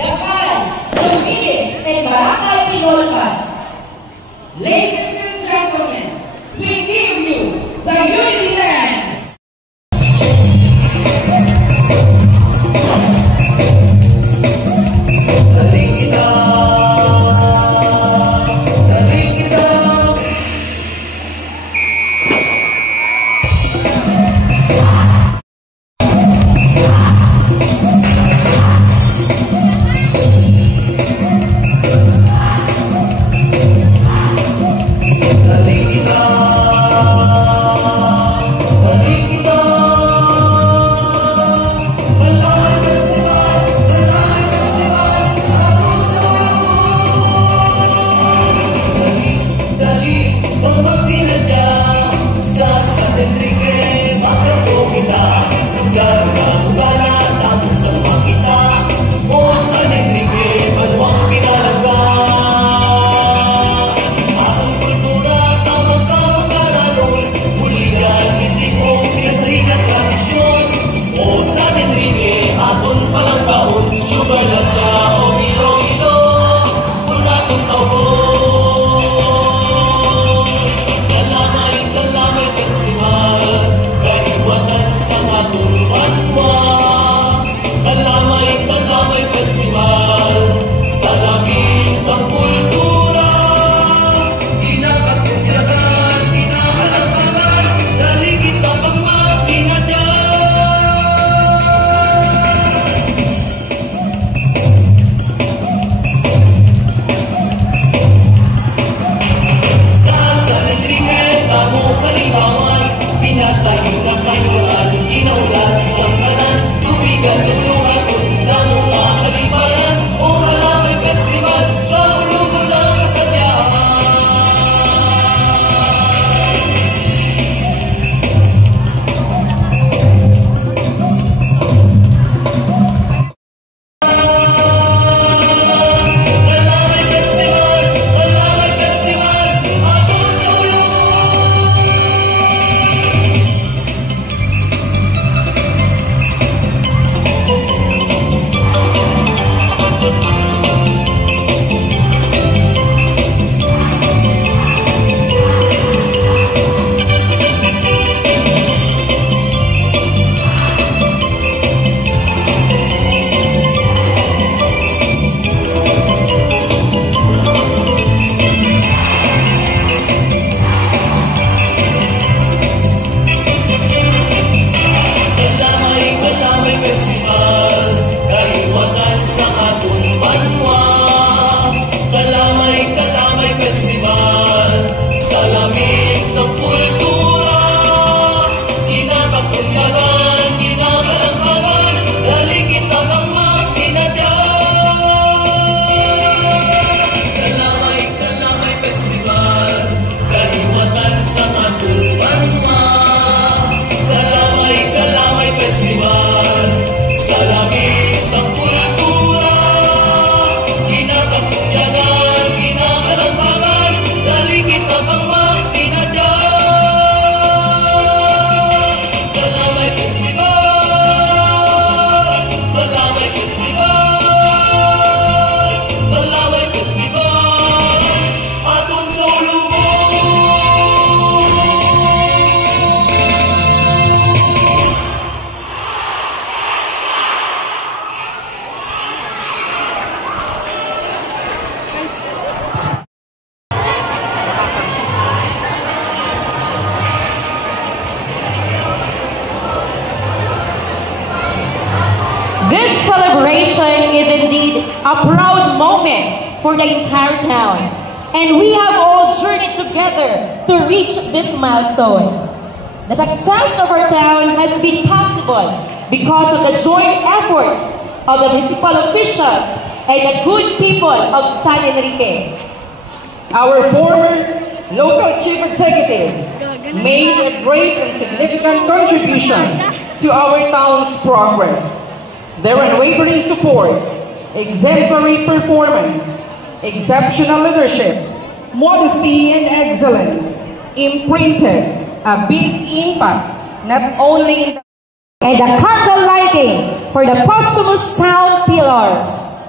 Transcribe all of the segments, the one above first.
Dakal, Lumis, and Barangay Pinolpan. Ladies and gentlemen, we give you the Unity Dance. This celebration is indeed a proud moment for the entire town, and we have all journeyed together to reach this milestone. The success of our town has been possible because of the joint efforts of the municipal officials and the good people of San Enrique. Our former local chief executives made a great and significant contribution to our town's progress. Their unwavering support, exemplary performance, exceptional leadership, modesty and excellence imprinted a big impact not only in the and the candle lighting for the posthumous sound pillars.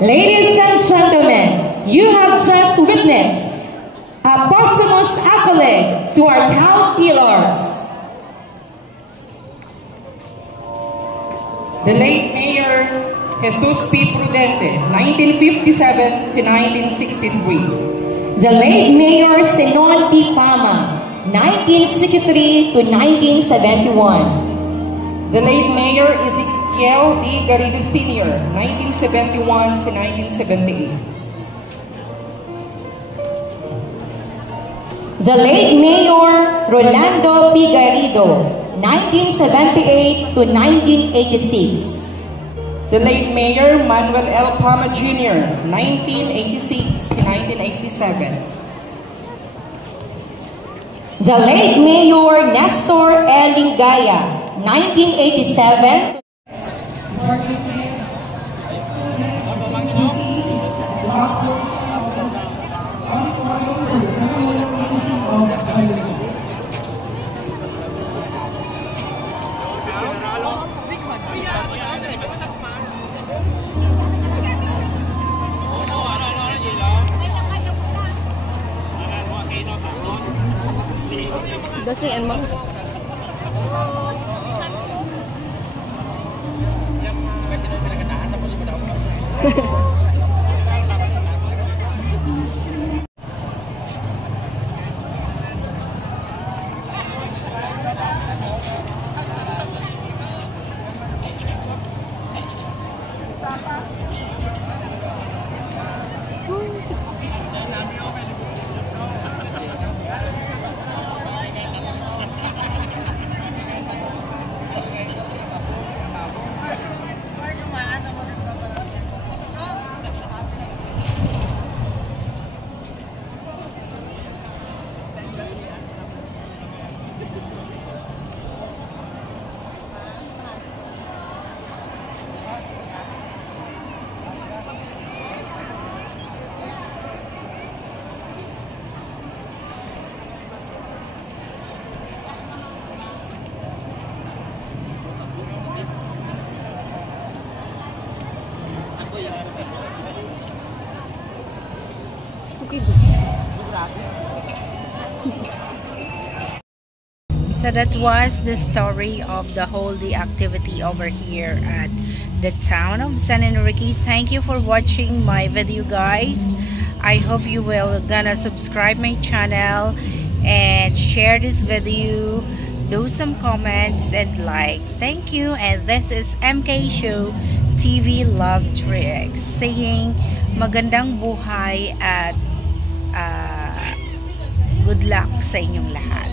Ladies and gentlemen, you have just witnessed a posthumous accolade to our town pillars. The late Mayor Jesus P. Prudente, 1957 to 1963. The late Mayor Sinon P. Pama, 1963 to 1971. The late Mayor Ezekiel D. Garrido Sr., 1971 to 1978. The late Mayor Rolando P. Garrido, 1978 to 1986. The late Mayor Manuel L. Palma Jr., 1986 to 1987. The late Mayor Nestor L. Lingaya, 1987. Kasi Max. So that was the story of the whole day activity over here at the town of San Enrique. Thank you for watching my video, guys. I hope you will gonna subscribe my channel and share this video, do some comments and like. Thank you, and this is MK Show TV Love Tricks saying magandang buhay at good luck sa inyong lahat.